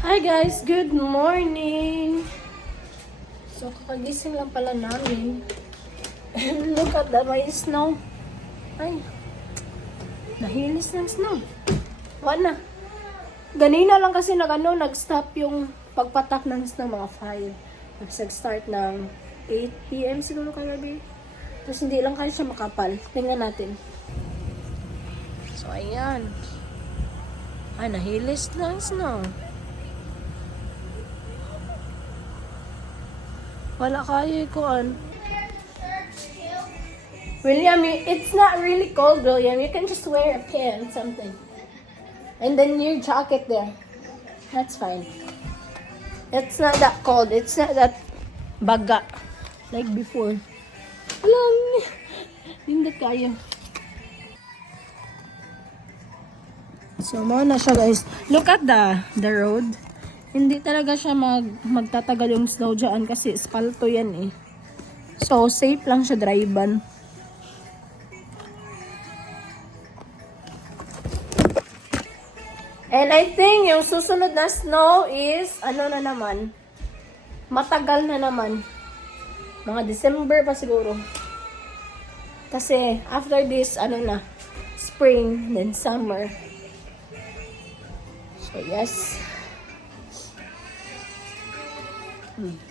Hi guys, good morning! So, kakagising lang pala namin. And look at that, may snow. Ay, nahilis ng snow. Wala na. Ganina lang kasi nag-stop yung pagpatak ng snow, mga 5. Nag-start ng 8 p.m. siguro kagabi. Tapos hindi lang kasi siya makapal. Tingnan natin. So, ayan. Ay, nahilis ng snow. Wala kayo ikuan. William, it's not really cold, William. You can just wear a pant, something. And then your jacket there. That's fine. It's not that cold. It's not that baga. Like before. Alam, hindi kayo. So, mo na siya, guys. Look at the road. Hindi talaga siya magtatagal yung snow dyan kasi espalto yan eh. So, safe lang siya drivean. And I think yung susunod na snow is, ano na naman, matagal na naman. Mga December pa siguro. Kasi after this, ano na, spring, then summer. So, yes.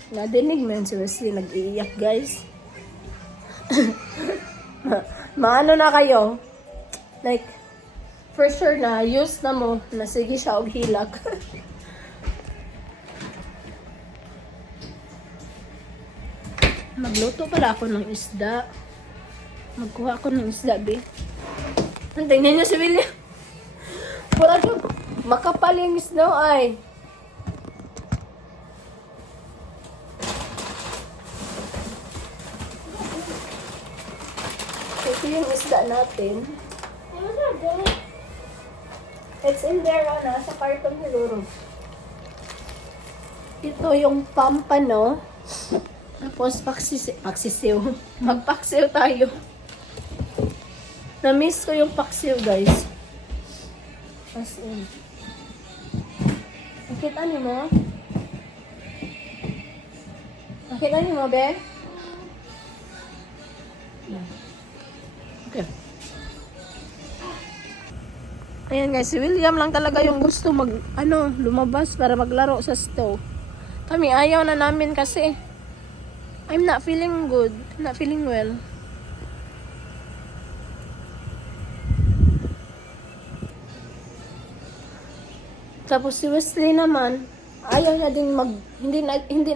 Nadinig mo yun si Wesley, nag-iiyak guys. Maano na kayo? Like, for sure na, use na mo, na sige siya og hilak. Magluto pala ako ng isda. Magkuha ako ng isda, be. Tingnan niyo si William. Wala siya, makapal yung snow ay. Ito yung isda natin. It's in there, sa carton siguro. Ito yung pampano. Tapos paksisiw. Magpaksiw tayo. Na-miss ko yung paksiw, guys. As in. Nakita niyo mo? Nakita niyo mo, be? Okay. Ayan guys, si William lang talaga yung gusto lumabas para maglaro sa stove. Kami ayaw na namin kasi I'm not feeling good, not feeling well. Tapos si Wesley naman, ayaw niya din hindi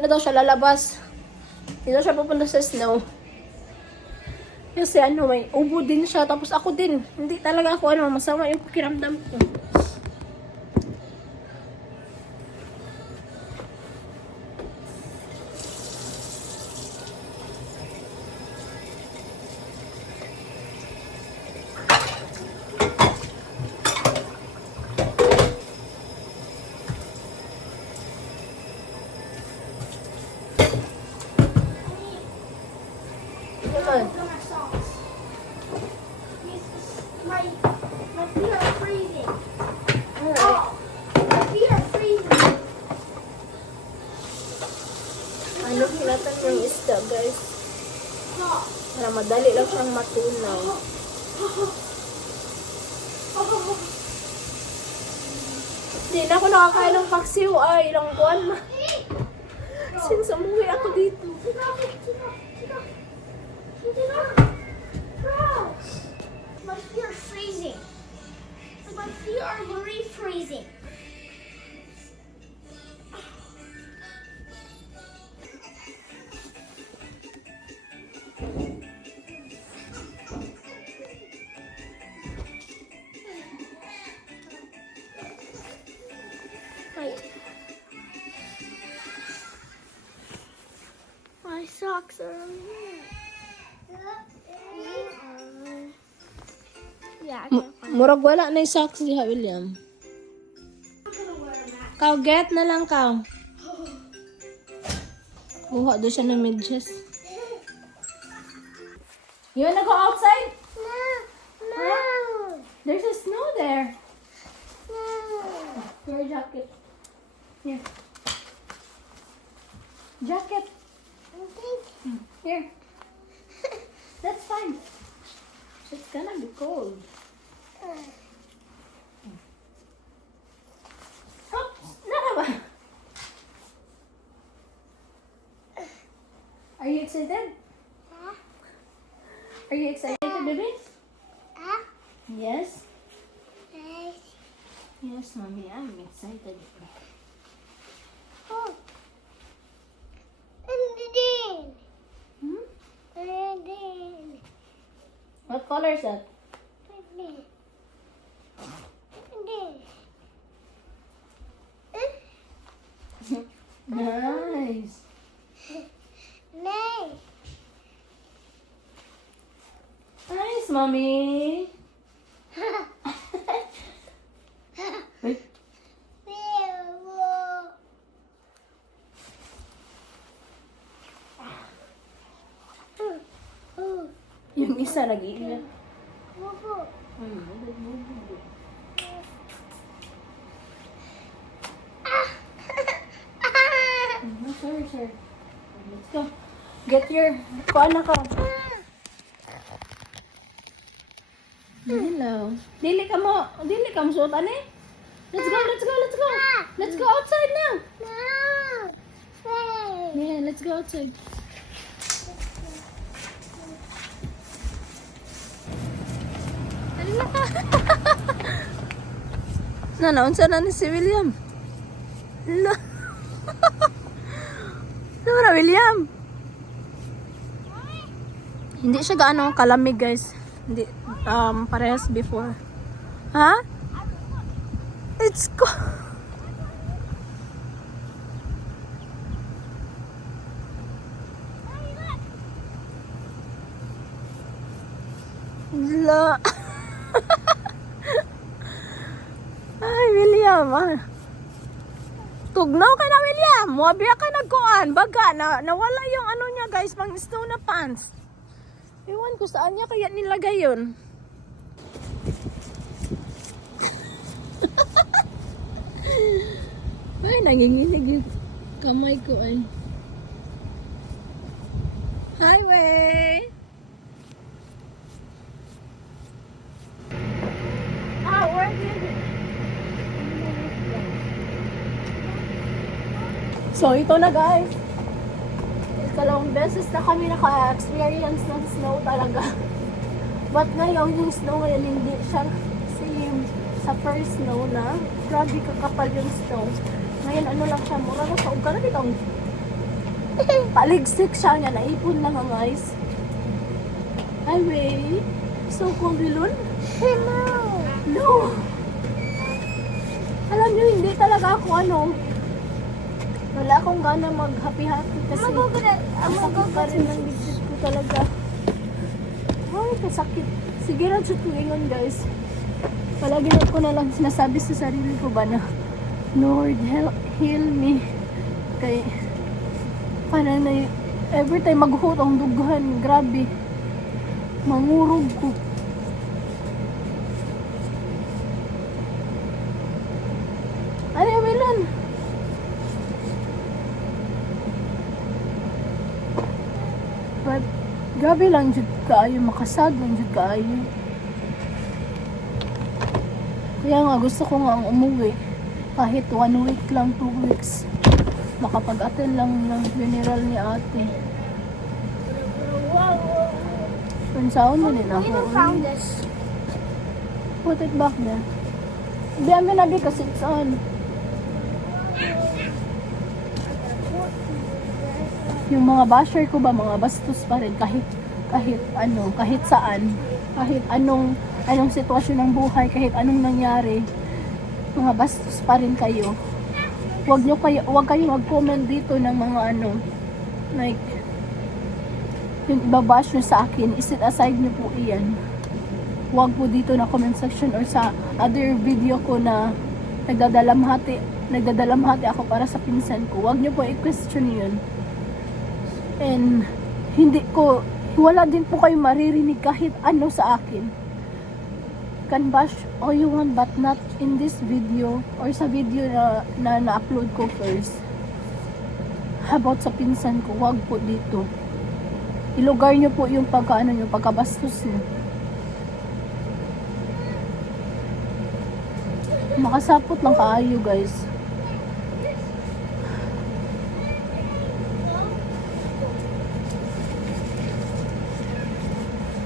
na daw siya lalabas. Hindi daw siya pupunta sa snow. Kasi may ubo din siya. Tapos ako din. Hindi talaga ako masama yung pakiramdam ko. Naman. My feet are freezing. Alright. Oh, my feet are freezing. Hinatan yung isda, guys. Oh. Para madali lang siyang matunaw. Hindi na ako nakakain ng paksiw. Ay, ilang buwan na. Since umuwi ako dito. My feet are freezing. My feet are literally freezing. My socks are on here. Yeah, I can't find Murag wala na yung socks diha, William. Kaw, get na lang kaw. Kuha doon siya ng medyas. You wanna go outside? No. There's a snow there. No. Your jacket. Here. Jacket. Here. That's fine. It's gonna be cold. Oops, no. Are you excited? Are you excited, baby? Yes? Yes, mommy, I'm excited. Oh. And then. Hmm? And then. What color is that? And then. And then. Nice. Nice. Nice, mommy. Wait. Yung isa nag-iingat. Sorry, sir. Let's go. Get your... Kuha na ka. Hello. Dili ka mo suot, ane? Let's go, let's go, let's go. Let's go outside now. Yeah, let's go outside. Naunsa na ni si William. Hala. Ano na, William? Hindi siya gaano kalamig, guys. Hindi, parehas before. Ha? It's cold. Hala. Ay, William. Tugnaw ka na, William. Muabiya ka nagkuan. Baga, nawala yung ano niya, guys, pang snow na pants. Ewan ko saan niya kaya nilagay yun. Ay, nanginginig yung kamay ko ay. Highway! Where did it? So, ito na, guys. Ikalawang beses na kami naka-experience ng snow talaga. But ngayon, yung snow ngayon, hindi siya same sa first snow na. Grabe kakapal yung snow. Ngayon, ano lang siya, mura na sa ugar. Itong paligsik siya niya, naipon lang ang ice. Highway. So cold, Wilon. No. Alam niyo, hindi talaga ako wala akong gana mag-happy-happy kasi ang sakit pa rin ng dibdib ko talaga. Ay, kasakit. Sige lang siya tuwingon, guys. Palagi ko na lang sinasabi sa sarili ko ba na Lord, heal me. Kay parang na every time maghuhot ang dugahan, grabe. Mangurog ko. Ano yung Wilon? But, grabe lang jud kaayo, makasad lang jud kaayo. Kaya nga, gusto ko nga umuwi. Kahit 1 week lang, 2 weeks. Makapag-attend lang ng funeral ni ate. Pansaon mo din ako. We found this. Put it back there. Diyan mo na di kasi it's on. Yung mga basher ko ba, mga bastos pa rin kahit saan, kahit anong sitwasyon ng buhay, kahit anong nangyari, mga bastos pa rin kayo. Huwag kayo mag-comment dito ng mga like yung ibabash nyo sa akin, isit aside nyo po iyan. Huwag po dito na comment section or sa other video ko na nagdadalamhati ako para sa pinsan ko. Huwag nyo po i-question yun. And wala din po kayo maririnig kahit ano sa akin. can bash all you want but not in this video or sa video na na-upload ko first. About sa pinsan ko, wag po dito. Ilugar nyo po yung pagkabastos nyo. Makasapot lang kaayo, guys.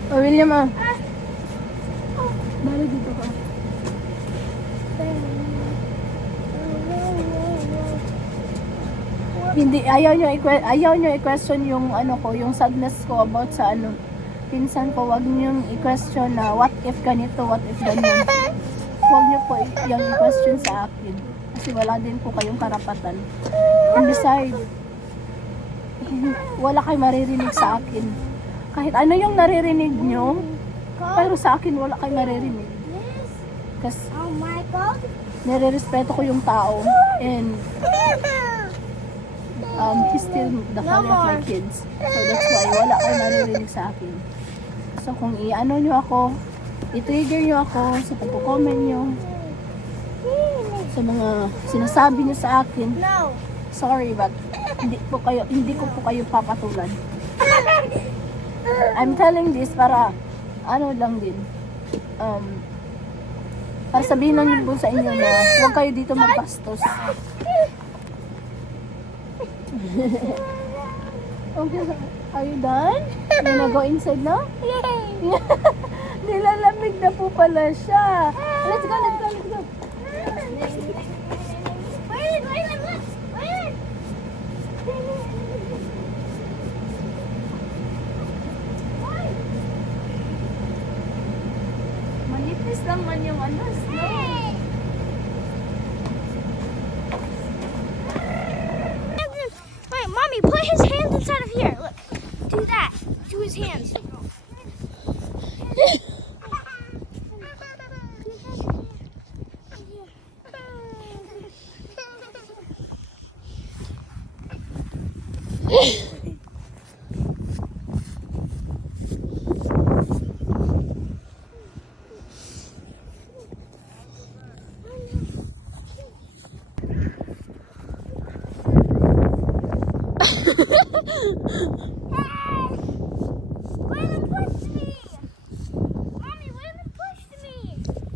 Oh, William, Bali dito ka. Hindi, ayaw nyo i-question yung yung sadness ko about sa pinsan ko. Wag nyo i-question na what if ganito, what if ganyan. Wag nyo po yung i-question sa akin. Kasi wala din po kayong karapatan. And besides, wala kayong maririnig sa akin. Kahit ano yung naririnig nyo, pero sa akin wala kayong maririnig. Kasi Oh my God. nire-respeto ko yung tao. And he's still the father of my kids. So that's why wala kayong maririnig sa akin. So kung i-ano nyo ako, i-trigger nyo ako sa pagko-comment nyo, sa mga sinasabi nyo sa akin, No. sorry but hindi ko po kayo papatulan. I'm telling this para lang din. Para sabihin lang po sa inyo na huwag kayo dito magbastos. Okay, are you done? You wanna go inside now? Yay. Nilalamig na po pala siya. Let's go. Wait, look. Wait. Manipis lang man yung snow. Wait, Mommy, put his hands inside of here. Look, do that. Do his hands.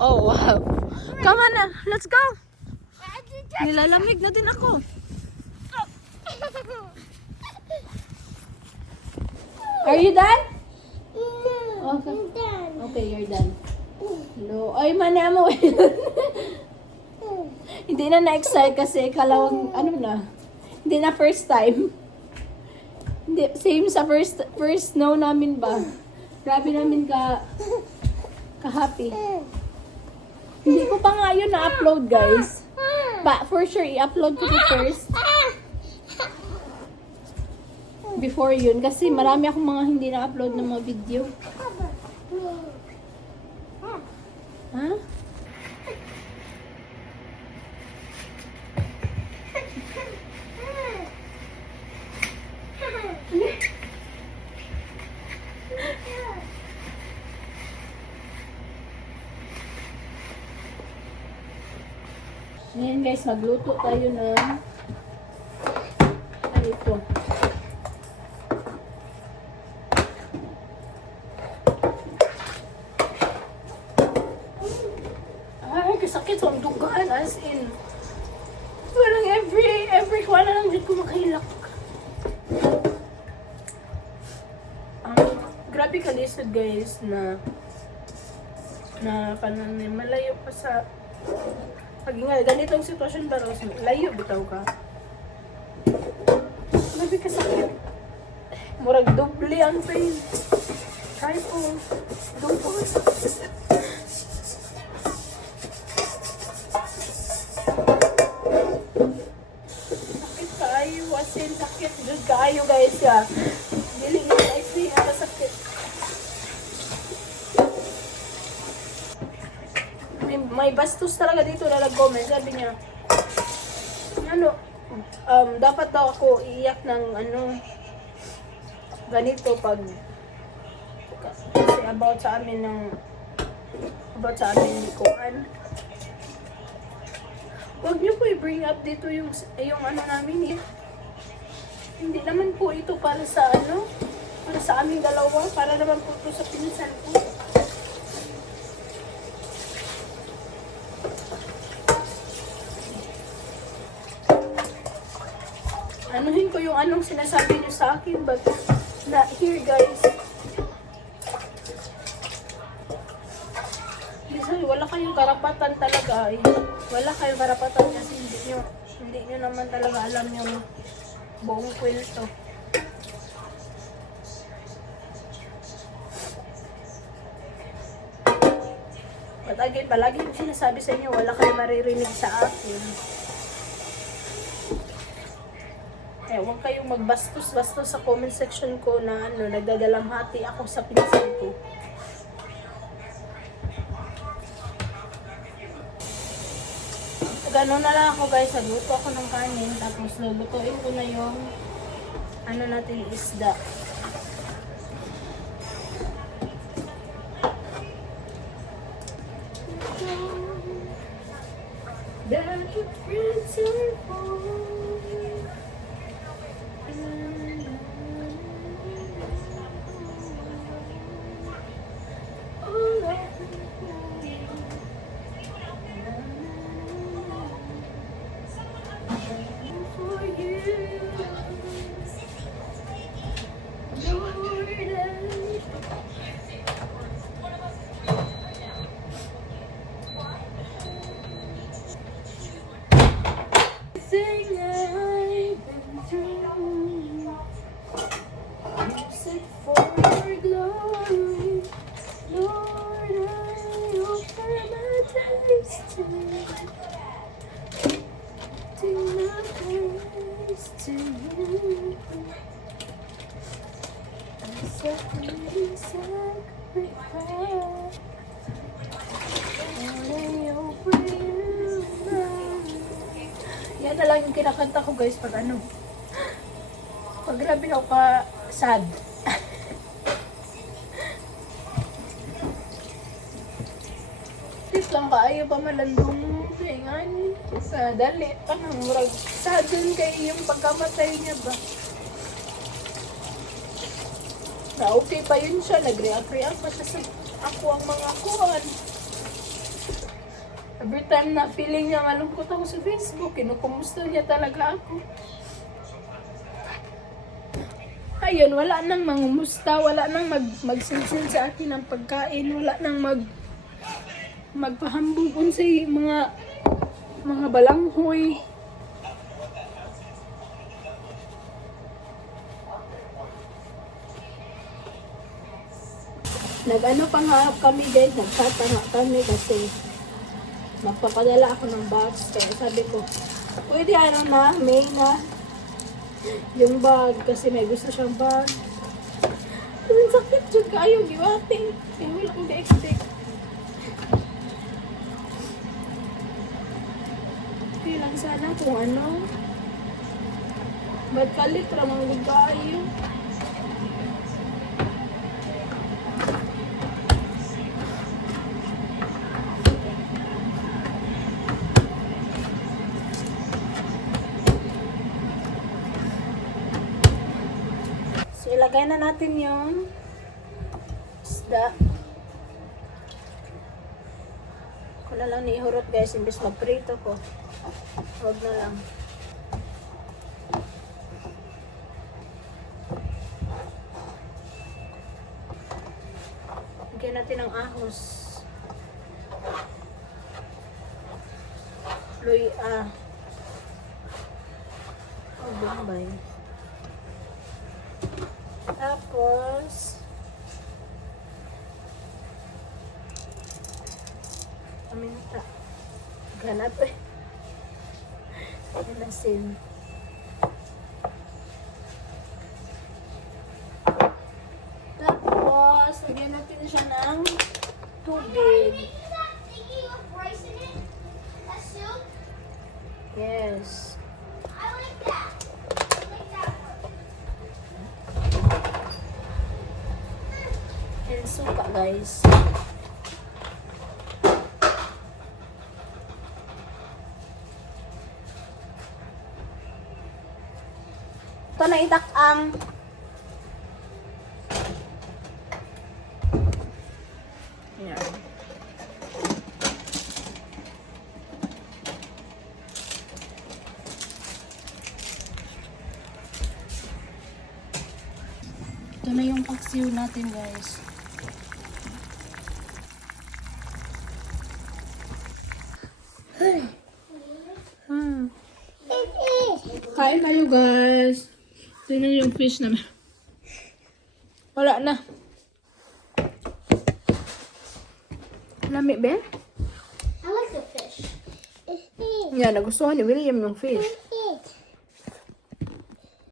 Oh, wow. Come on na, let's go. Nilalamig na din ako. Are you done? Okay. Okay, you're done. Hello. Ay, mana mo. Hindi na na-excite kasi kalawang, hindi na first time. Hindi, same sa first snow namin ba. Grabe namin ka-happy. Hindi ko pa nga yun na-upload, guys. For sure, i-upload ko to first. Before yun. Kasi marami akong mga hindi na-upload ng mga video. Ha? Ngayon guys, magluto tayo ng ito. Ay, kasakit sa dugaan as in. Parang every kuha na lang dito ko makahilak. Grabe kalisod guys na malayo pa sa pag nga, ganitong sitwasyon ba, Rose? Layo, bitaw ka. Grabe ka sakit. Murag doble ang pain. Try po. Double. Sakit kaayo. As in, sakit. Diyos kaayo, guys. Diling yung ice cream. Ang sakit. May bastos talaga dito na nag-comment. Sabi niya, dapat daw ako iiyak ng ganito pag kasi about sa amin ng about sa aming likuan. Huwag niyo po i-bring up dito yung ano namin eh. Hindi naman po ito para sa ano, para sa aming dalawa, para naman po ito sa pinsan ko. Anuhin ko yung anong sinasabi niyo sa akin, but not here guys. Kasi wala kayong karapatan talaga eh. Wala kayong karapatan kasi hindi nyo naman talaga alam yung buong kwento. But again, palagi yung sinasabi sa inyo, wala kayong maririnig sa akin. Eh, huwag kayong magbastos-bastos sa comment section ko na ano, nagdadalamhati ako sa pinsan ko. Gano'n na lang ako guys, nagluto ako ng kanin, tapos lulutuin ko na yung ano natin, isda. Yan na lang yung kinakanta ko guys pag ano. Pag grabe na ako ka-sad. Tis lang kaayo pa malandong hingan. Sa dali pa nang murag sad dun kay yung pagkamatay niya ba. Na okay pa yun siya, nag-react pa siya sa ako ang mga kuhan. Every time na feeling niya malungkot ako sa Facebook, kinukumusta niya talaga ako. Ayun, wala nang mangumusta, wala nang magsinsin sa akin ng pagkain, wala nang magpahambubon sa mga balanghoy. Nag-ano pa nga kami guys, nagtata nga kami kasi magpapadala ako ng box. Kaya sabi ko, pwede ano na, may na yung bag kasi may gusto siyang bag. Kasi sakit dyan kayo, giwating. Kaya wala kong di-expect. Okay lang sana kung ano. Ba't kalitra mga lugayo? So, ilagay na natin yung isda. Ko na lang niihurot guys, imbes magprito ko. Huwag na lang. Lagyan natin ang ahos. Luya. Oh, bombay. Tapos, paminta. Ganap eh. Inasin. Tapos, lagyan natin siya ng tubig. That thingy with rice in it? That soup? Yes. I like that. I like that one. And suka guys. Ito na itak-ang. Ayan. Ito na yung paksiw natin, guys. Kain tayo, guys. Tingnan yung fish namin. Wala na. Lami, Ben? I like the fish. Yan, nagustuhan ni William yung fish.